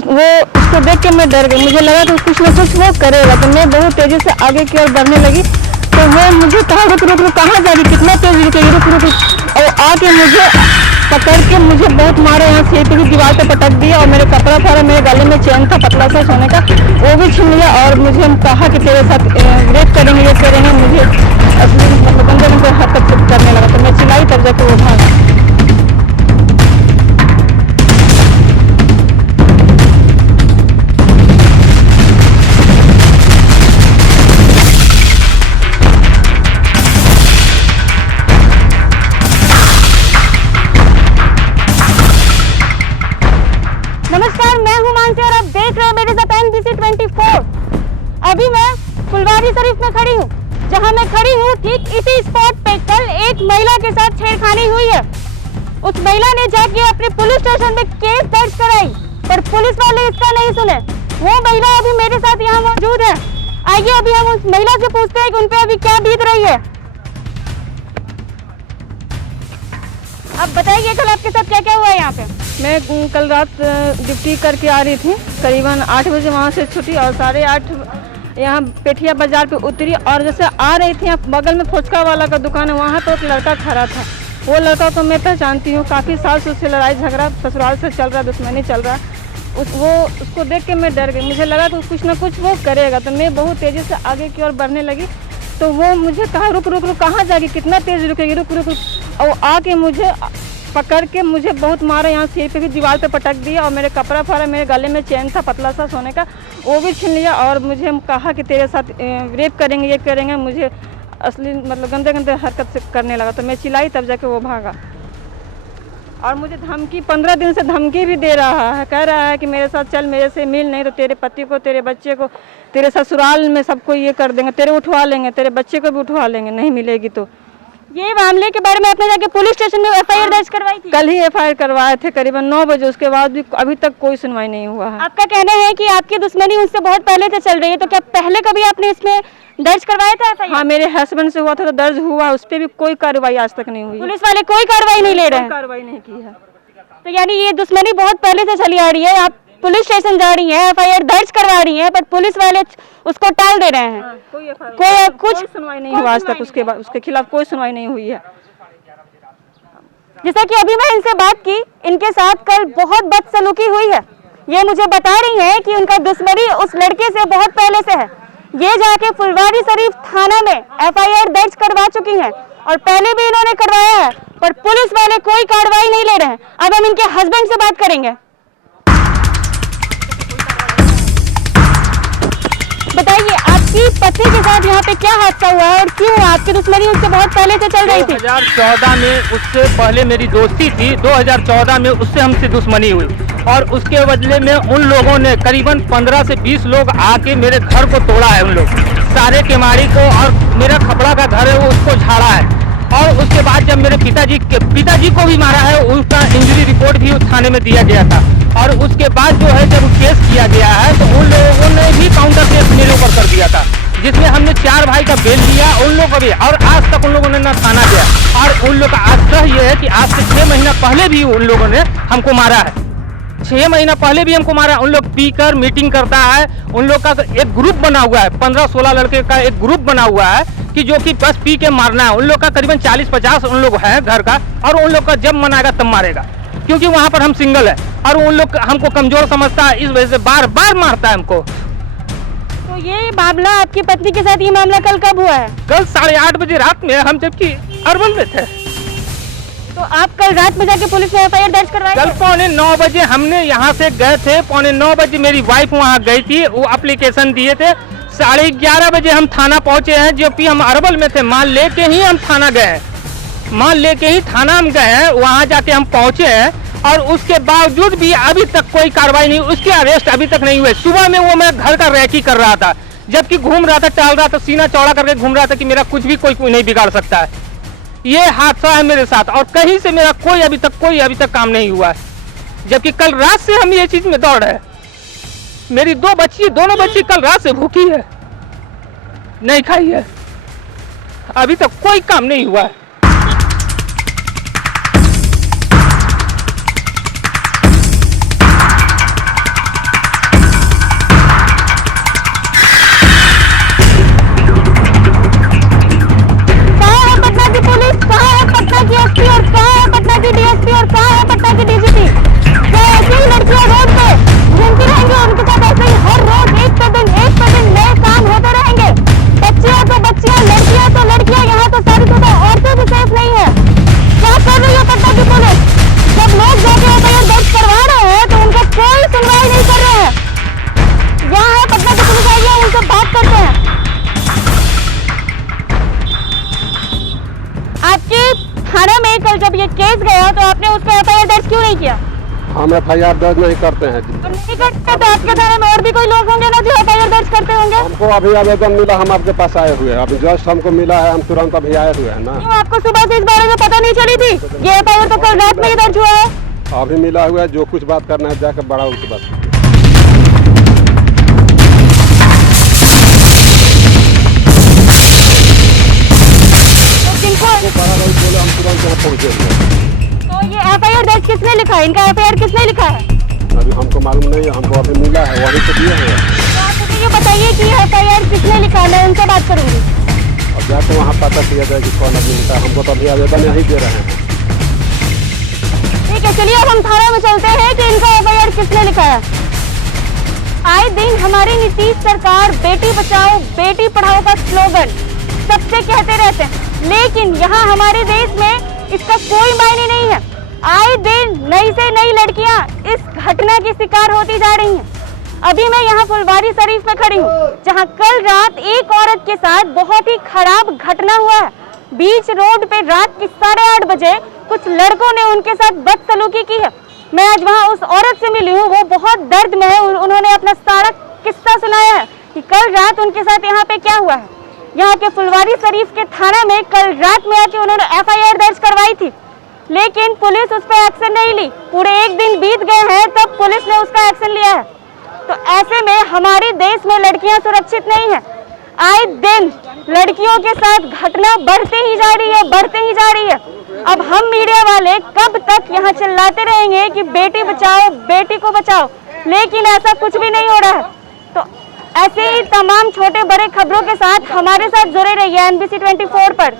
वो उसको देख के मैं डर गई। मुझे लगा कि कुछ ना कुछ वो करेगा, तो मैं बहुत तेजी से आगे की ओर बढ़ने लगी। तो वो मुझे कहा रुक रुक रुक, कहाँ जा रही, कितना तेज रुकेगी, रुक रुक रुक। और आके मुझे पकड़ के मुझे बहुत मारा, यहाँ सीट की दीवार पे पटक दिया और मेरे कपड़ा फाड़ा, मेरे गले में चैन था पतला सा सोने का, वो भी छीन लिया। और मुझे हम कहा कि तेरे साथ रेप करेंगे, ये करेंगे। मुझे असली गंदे गंदे हरकत करने लगा, तो मैं चिल्लाई, तब जाके वो भागा। नमस्कार, मैं हूं मानसी और आप देख रहे हैं मेरे साथ NBC 24। अभी मैं फुलवारी शरीफ में खड़ी हूं। जहां मैं खड़ी हूं ठीक इसी स्पॉट पे कल एक महिला के साथ छेड़खानी हुई है। उस महिला ने जाके अपने पुलिस स्टेशन में केस दर्ज कराई, पर पुलिस वाले इसका नहीं सुने। वो महिला अभी मेरे साथ यहाँ मौजूद है। आइए अभी हम उस महिला से पूछते हैं कि उन पे अभी क्या बीत रही है। आप बताइए कल आपके साथ क्या क्या हुआ है यहाँ पे? मैं कल रात ड्यूटी करके आ रही थी, करीबन 8 बजे वहाँ से छुट्टी और 8:30 यहाँ पेठिया बाजार पे उतरी। और जैसे आ रही थी, यहाँ बगल में फुचका वाला का दुकान है, वहाँ तो एक लड़का खड़ा था। वो लड़का को मैं पहचानती हूँ, काफ़ी साल से उससे लड़ाई झगड़ा ससुराल से चल रहा, दुश्मनी चल रहा। उसको देख के मैं डर गई। मुझे लगा कि कुछ ना कुछ वो करेगा, तो मैं बहुत तेज़ी से आगे की ओर बढ़ने लगी। तो वो मुझे कहा रुक रुक रुक, कहाँ जाएगी, कितना तेज़ रुकेगी, रुक रुक रुक। और आके मुझे पकड़ के मुझे बहुत मारा, यहाँ सीट पे की दीवार पे पटक दिया और मेरे कपड़ा फाड़ा, मेरे गले में चैन था पतला सा सोने का, वो भी छीन लिया। और मुझे हम कहा कि तेरे साथ रेप करेंगे, ये करेंगे। मुझे असली गंदे गंदे हरकत से करने लगा, तो मैं चिल्लाई, तब जाके वो भागा। और मुझे धमकी 15 दिन से धमकी भी दे रहा है, कह रहा है कि मेरे साथ चल, मेरे से मिल, नहीं तो तेरे पति को, तेरे बच्चे को, तेरे ससुराल में सबको ये कर देंगे, तेरे उठवा लेंगे, तेरे बच्चे को भी उठवा लेंगे, नहीं मिलेगी तो। ये मामले के बारे में आपने जाके पुलिस स्टेशन में FIR दर्ज करवाई थी? कल ही FIR करवाए थे करीबन 9 बजे, उसके बाद भी अभी तक कोई सुनवाई नहीं हुआ है। आपका कहना है कि आपकी दुश्मनी उनसे बहुत पहले से चल रही है, तो क्या पहले कभी आपने इसमें दर्ज करवाया था FIR? हाँ, मेरे हस्बैंड से हुआ था तो दर्ज हुआ, उस पर भी कोई कार्रवाई आज तक नहीं हुई। पुलिस वाले कोई कार्रवाई नहीं ले रहे हैं? कार्रवाई नहीं की है। तो यानी ये दुश्मनी बहुत पहले से चली आ रही है। आप पुलिस स्टेशन जा रही हैं, FIR दर्ज करवा रही हैं, पर पुलिस वाले उसको टाल दे रहे हैं। कोई कुछ सुनवाई नहीं हुआ आज तक, उसके खिलाफ कोई सुनवाई नहीं हुई है। जैसा कि अभी मैं इनसे बात की, इनके साथ कल बहुत बदसलूकी हुई है। ये मुझे बता रही हैं कि उनका दुश्मनी उस लड़के से बहुत पहले से है। ये जाके फुलवारी शरीफ थाना में FIR दर्ज करवा चुकी हैं और पहले भी इन्होंने करवाया है, पर पुलिस वाले कोई कार्रवाई नहीं ले रहे हैं। अब हम इनके हस्बैंड से बात करेंगे। बताइए, आपकी पति के साथ यहाँ पे क्या हादसा हुआ है और क्यों? आपकी दुश्मनी उससे बहुत पहले से चल रही थी? 2014 में उससे पहले मेरी दोस्ती थी। 2014 में उससे हमसे दुश्मनी हुई और उसके बदले में उन लोगों ने करीबन 15 से 20 लोग आके मेरे घर को तोड़ा है। उन लोग सारे केमाड़ी को, और मेरा खपड़ा का घर है वो, उसको झाड़ा है। और उसके बाद जब मेरे पिताजी को भी मारा है, उसका इंजरी रिपोर्ट भी उस थाने में दिया गया था। और उसके बाद जो है जब केस किया गया है तो उन लोगों ने भी काउंटर केस मेरे ऊपर कर दिया था, जिसमें हमने 4 भाई का बेल लिया उन लोगों को भी। और आज तक उन लोगों ने ना थाना गया। और उन लोग का आग्रह ये है कि आज से 6 महीना पहले भी उन लोगों ने हमको मारा है। 6 महीना पहले भी हमको मारा। उन लोग पी कर मीटिंग करता है। उन लोग का एक ग्रुप बना हुआ है, 15-16 लड़के का एक ग्रुप बना हुआ है कि जो कि बस पी के मारना है। उन लोग का करीबन 40-50 उन लोग है घर का, और उन लोग का जब मन आएगा तब मारेगा, क्योंकि वहाँ पर हम सिंगल है। और उन लोग हमको कमजोर समझता है, इस वजह से बार बार मारता है हमको। तो ये मामला आपकी पत्नी के साथ, ये मामला कल कब हुआ है? कल 8:30 बजे रात में, हम जबकि अर्बन में थे। तो आप कल रात में जाके पुलिस में FIR दर्ज करवाए? कल 9:15 बजे हमने यहाँ से गए थे। 9:15 बजे मेरी वाइफ वहाँ गई थी, वो एप्लीकेशन दिए थे। 11:30 बजे हम थाना पहुँचे हैं, जो कि हम अरवल में थे। मान लेके ही हम थाना गए हैं, मान लेके ही थाना हम गए हैं। वहाँ जाके हम पहुँचे हैं और उसके बावजूद भी अभी तक कोई कार्रवाई नहीं। उसके अरेस्ट अभी तक नहीं हुए। सुबह में वो मेरा घर का रैकी कर रहा था, जबकि घूम रहा था, टहल रहा था, सीना चौड़ा करके घूम रहा था कि मेरा कुछ भी कोई नहीं बिगाड़ सकता है। ये हादसा है मेरे साथ, और कहीं से मेरा कोई अभी तक काम नहीं हुआ है, जबकि कल रात से हम ये चीज में दौड़ है। मेरी दोनों बच्ची कल रात से भूखी है, नहीं खाई है, अभी तक कोई काम नहीं हुआ है। नहीं किया? हम FIR दर्ज नहीं करते हैं। तो नहीं करते तो आपके थाने में और भी कोई लोग होंगे ना जो FIR दर्ज करते होंगे? हमको अभी आवेदन मिला, हम आपके पास आए हुए हैं। अभी जस्ट हमको मिला है, हम तुरंत अभी आए हुए हैं ना। क्यों आपको सुबह से इस बारे में पता नहीं चली थी? ये FIR तो कल रात में ही दर्ज हुआ है। अभी मिला हुआ है, जो कुछ बात करना है जाकर बड़ा उनकी बात। बोले हम तुरंत वहाँ पहुँचे। तो ये FIR दर्ज किसने लिखा है? इनका FIR किसने लिखा है? अभी हमको मालूम नहीं है, हमको अभी मिला है, वहीं से दिए हैं। तो आप मुझे ये बताइए कि FIR किसने लिखा है, मैं उनसे बात करूंगी। अब जाकर वहाँ पता किया जाए कि कौन आदमी लिखा है। हमको तो अभी आवेदन यहीं दे रहे हैं। ठीक है, चलिए अब हम थाने में चलते हैं कि इनका FIR किसने लिखा है। आए दिन हमारी नीतीश सरकार बेटी बचाओ बेटी पढ़ाओ का स्लोगन सबसे कहते रहते हैं, लेकिन यहाँ हमारे देश में इसका कोई मायने नहीं है। आए दिन नई से नई लड़कियां इस घटना की शिकार होती जा रही हैं। अभी मैं यहाँ फुलवारी शरीफ में खड़ी हूँ, जहाँ कल रात एक औरत के साथ बहुत ही खराब घटना हुआ है। बीच रोड पे रात के 8:30 बजे कुछ लड़कों ने उनके साथ बदसलूकी की है। मैं आज वहाँ उस औरत से मिली हूँ, वो बहुत दर्द में है। उन्होंने अपना सारा किस्सा सुनाया है कि कल रात उनके साथ यहाँ पे क्या हुआ है। यहाँ के फुलवारी शरीफ के थाना में कल रात में आके उन्होंने FIR दर्ज करवाई थी, लेकिन पुलिस उस पर एक्शन नहीं ली। पूरे एक दिन बीत गए हैं तब पुलिस ने उसका एक्शन लिया है। तो ऐसे में हमारे देश में लड़कियां सुरक्षित नहीं है। आए दिन लड़कियों के साथ घटना बढ़ते ही जा रही है, बढ़ते ही जा रही है। अब हम मीडिया वाले कब तक यहाँ चिल्लाते रहेंगे कि बेटी बचाओ बेटी को बचाओ, लेकिन ऐसा कुछ भी नहीं हो रहा है। तो ऐसे ही तमाम छोटे बड़े खबरों के साथ हमारे साथ जुड़े रहिए NBC 24 पर।